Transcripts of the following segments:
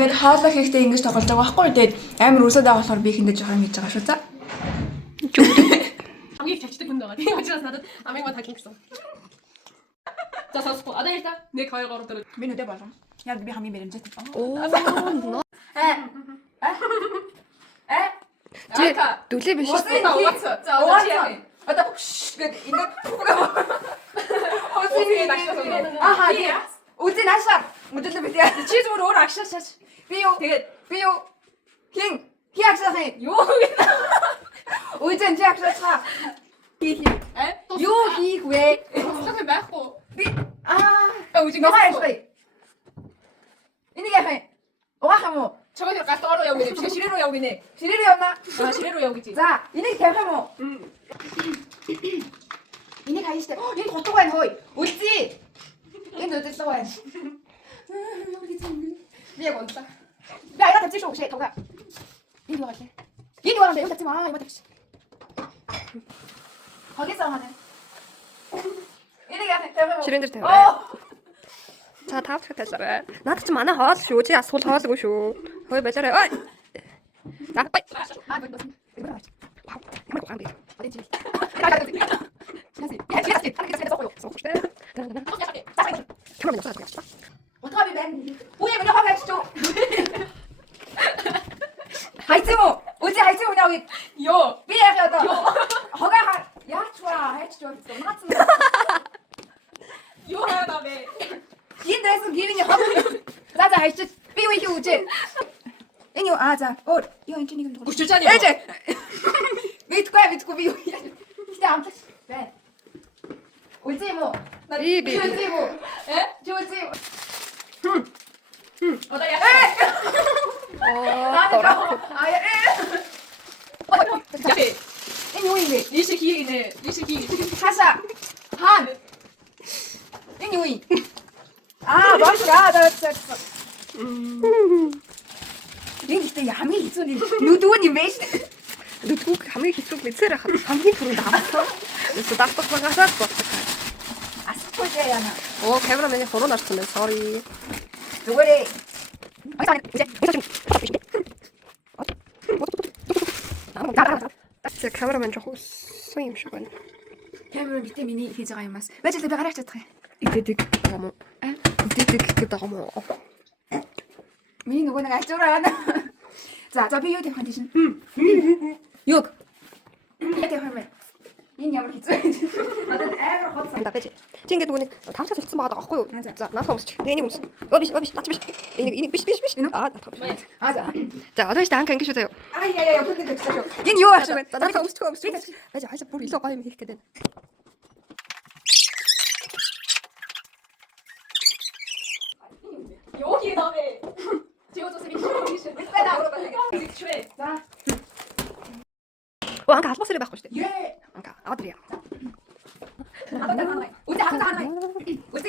Нэг хаалга хийхдээ ингэж тоглож байгаа байхгүй юу? Тэгээд амар өсөд байгаа болохоор би хиндэж жоохон хийж байгаа шүү за. хамгийн их чачдаг хүн байгаа. Тийм учраас надад амийг маа таглах гэсэн. За сонсохгүй. Одоо яа та? 1 2 3 4. Би нүдэ болгоно. Яг би хамгийн бэрэмжтэй. Оо. Дүлээ биш. За угаацаа. Одоо гэд ингээд Хөөсний даштай. Аха тий. Үгүй наашаа. Мөдөд бит яа. Чи зүгээр өөр агшаашаач. Би юу? Тэгээд би юу? Хин агшаах юм. Юу вэ? Үгүй чи агшаачаа. Хий. Юу хийх вэ? Цэцлэх байхгүй. Би Үгүй ногоо яштай. Энийг яах юм? Угаах юм уу? 저거 갔다 오러 여기 네. 시내로 여기네. Ширээр явна. 아, 시내로 여기지. За, энийг тавих юм уу? Энийг хаяа штэ. Энэ хотог байна хөөе. Үлзий. Энэ өдөрлөг байна. Би яг унтаа. Би аяа тавьчих шүү. Шээ тавга. Энэ юу вэ? Энэ юу вэ? Тавьчих маа. Юу тавьчих. 거기서 하네. энийг тавих юм уу? Ширэн дээр тавиа. За таавч таашаа. Наад чи манай хоол шүү. Чи асуул хоолгүй шүү. Хөөе балаарай. Ой. За бай. 어떡하 би байна? Үгүй миний хог хайчих шүү. Хайчих уу? Үгүй хайчих уу яа? 요. Би яах одоо? Хогоо яач ба хайчих юу гэсэн. Наац нь. 요 해야 다음에. Энэ дэс гивний хог. За хайчих. Би юу хийх үгүй. Энэ юу за. Өөр. Юу энэ нэг юм. 구출자니. ээж. Мэдгүй би юу. Гэтэ амтах. Бай. Үгүй юм уу? Би. Үгүй юм уу? Үгүй. 어다 야. 야해. Энэ юу юм бэ? 리시 기이네. 리시 기. 하사. 한. Энэ юу юм? 맞아. 됐어. Энэ ихтэй хамгийн хэцүү нэг нүдүүн юм байж. Нүдгүүг хамгийн хэцүү мэдсээр хамгийн түрүүнд авсан. Эсвэл давтах багасаад болчих. асахгүй яана. Оо камерамений хуруу нарсан байна. Sorry. зүгээр. За камерамен жоо сон юм шиг байна. Камера битээ миний хийж байгаа юмас. Байж л би гараач чадах юм. Идэдэг юм уу? Идэдэг гэдэг юм уу? Миний нөгөө нэг ачуураа. За би юу тавих юм тийш. Юу? Яг тавих юм. Энэ ямар хэцүү. Надад амар хот Анда байж. Чи ингээд нөгөө нэг 5 цаг үлдсэн байгаа байхгүй юу? За наасаа өмсч. Тэгээ энийг өмс. Биш наач биш. Энийг биш. за. За одоо ч анх ингэ шүү заяа. Яа бүтэн гэсэн шүү. Энэ юу ах шиг байна? За наасаа өмсч. Байж хайлаа бүр илүү гоё юм хийх гэдэг. 여기 다음에. 지워줘서 리시. 빼다 물어봐. 리시. 자. Оо анх албасраа байхгүй шүү дээ. 예. Анх авдрия. 우지 하나. 우지.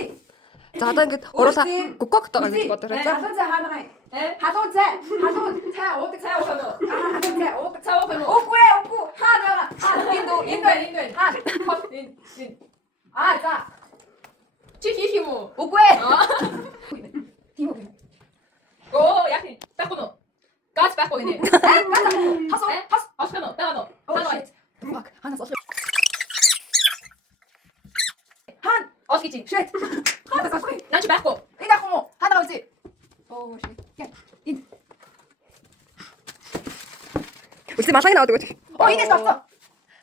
За одоо ингээд уруулаа гукогтой гэж бодорой. За. 하선자 하나. 하선자 오득 차 오셔도. 하선자 오득 차 오셔도. 오구에 오구 하나. 인도. 자. 치히히모. 오구에. 디모. 오 야해. 빼고노. 가스 빼고네. 하소. 아스페노. 빼가노. 막 하나 썼어. 한. 어스키지. 쉣. 하나 썼어. 난치 빼고. 이나 고모 하나 오지. 오 쉣. 야. 인. Үлсээ малгай наваад өгөөч. 이네 썼어.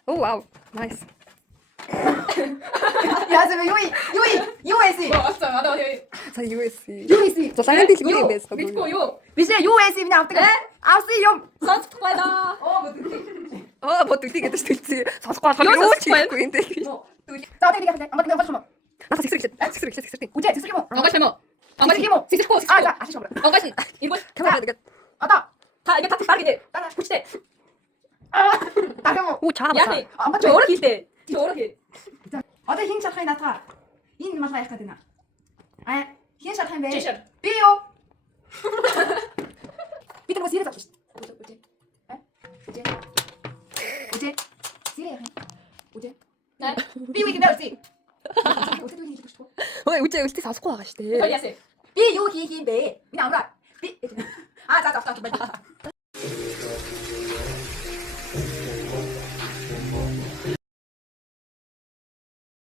Оо вау. Nice. 야, 지금 USC. 왔어. 나도 어디. За USC. USC. За лагын дэлгүүр юм байсан. 믿고 요. 비슷해 USC 그냥 앞에. 아우스 용. 선수 거다. Оо бодгдгийг гэдэг чинь сонсохгүй болохоор юу ч хийхгүй энэ. 자, 어떻게 얘기하는데? 아마 그냥 거쳐. Наас сэгсэг. 우제 지스키 뭐. 엉가시모. 지스키모. 시스코. 자, 아시 좀. 엉가시. 이거 камера тэгээд 아다. 다 이게 다 빠르게. 따라. 붙이대. 나경호. 오 잘하다. 야해. 안 맞죠? 저 오래 길때. 저 오래 길. 자, 어디 흰샷 하이 나타. 인 맛이 약간 되나? 아, 흰샷 하이 매. 티셔츠. 삐요. 삐들 거 시리자. 우제. 시리야. 우제. 네. 삐위 기다렸지. 어떻게 얘기해 주고 싶어? 왜 우째 울티 사스코 나가시대. 빨리 하세요. 삐요 기기 매. 그냥 아무나. 삐. за автомат байна.